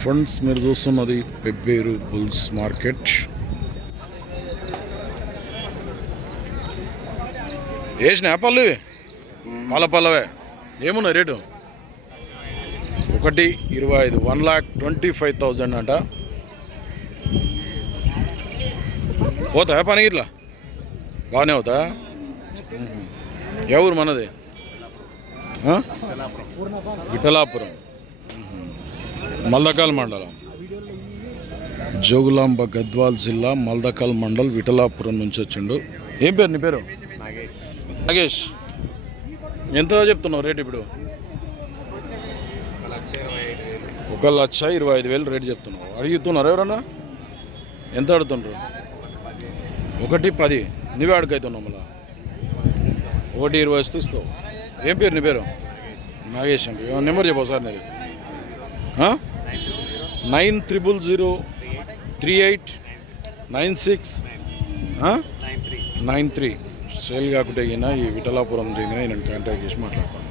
Friends మీరు చూస్తున్నది Pebbair bulls market. వేసిన పళ్ళు పాల పల్లవే ఏమున్నాయి రేటు? ఒకటి ఇరవై ఐదు one lakh twenty five thousand అంట. పోతాయా పని ఇట్లా బాగానే అవుతా ఎవరు మనది? విఠలాపురం. మల్దకాల్ మండలం. జోగులాంబ గద్వాల్ జిల్లా మల్దకాల్ మండల్ విఠలాపురం నుంచి వచ్చిండు. ఏం పేరు నీ పేరు? నాగేష్. ఎంత చెప్తున్నావు రేట్ ఇప్పుడు? ఒక లక్ష ఇరవై ఐదు వేలు రేట్ చెప్తున్నావు. అడుగుతున్నారు ఎవరన్నా? ఎంత అడుగుతుండ్రు? ఒకటి పది. నువ్వే అడుగుతున్నావు మళ్ళా. ఒకటి ఇరవై వస్తూ ఇస్తావు. ఏం పేరు నీ పేరు? నాగేష్ అండి. నెంబర్ చెప్పవు సార్ నేను nine triple zero three eight nine six nine three. Sale కాకుండా ఈయన ఈ విఠలాపురం దిగిన ఈయన కాంటాక్ట్ చేసి మాట్లాడతాను